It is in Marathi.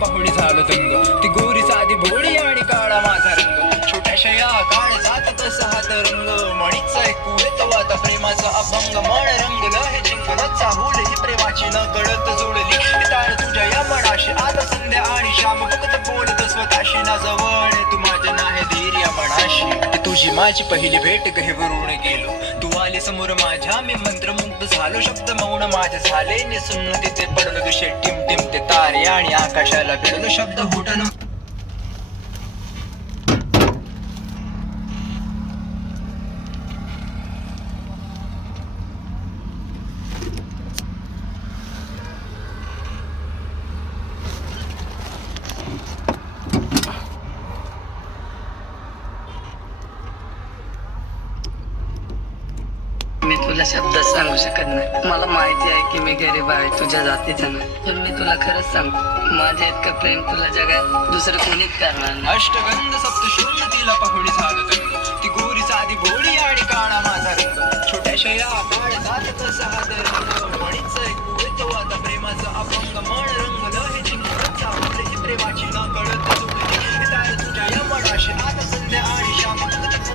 पाहुणी झालो दंग. ती गोरी साधी भोळी आणि काळा माझा रंग. छोट्याशा या काळ जात कसा हा तरंग. म्हणीच ऐकू येतो आता प्रेमाचा अभंग. मन रंगलं हे जिंकलं चाहूल ही प्रेमाची न कळत जोडली. तार तुझ्या या मनाशी आता संध्या आणि श्याम फक्त बोलत स्वतःशी ना जवळ तू माझ्या नाही धीर या मनाशी. ती तुझी माझी पहिली भेट गहिवरून गेलो. तू आली समोर माझ्या मी मंत्रमुग्ध झालो. शब्द मौन माझे झाले निसुन्न तिथे पडलो. दुषे टिम टिम ते तारे आणि आकाशाला भिडलो. शब्द फुटन मी तुला शब्दात सांगू शकत नाही. मला माहिती आहे की मी गरीब आहे, तुझ्या जातीचा नाही. पण मी तुला खरंच सांगतो, माझ्या इतकं प्रेम तुला जगात दुसरं कोणीच करणार नाही. अष्टगंध सप्तशून्य तिला पाहुणी झालो दंग. ती गोरी साधी भोळी आणि काळा माझा रंग. छोट्याशा या काळ जात कसा हा तरंग. म्हणीच ऐकू येतो आता प्रेमाचा अभंग. मन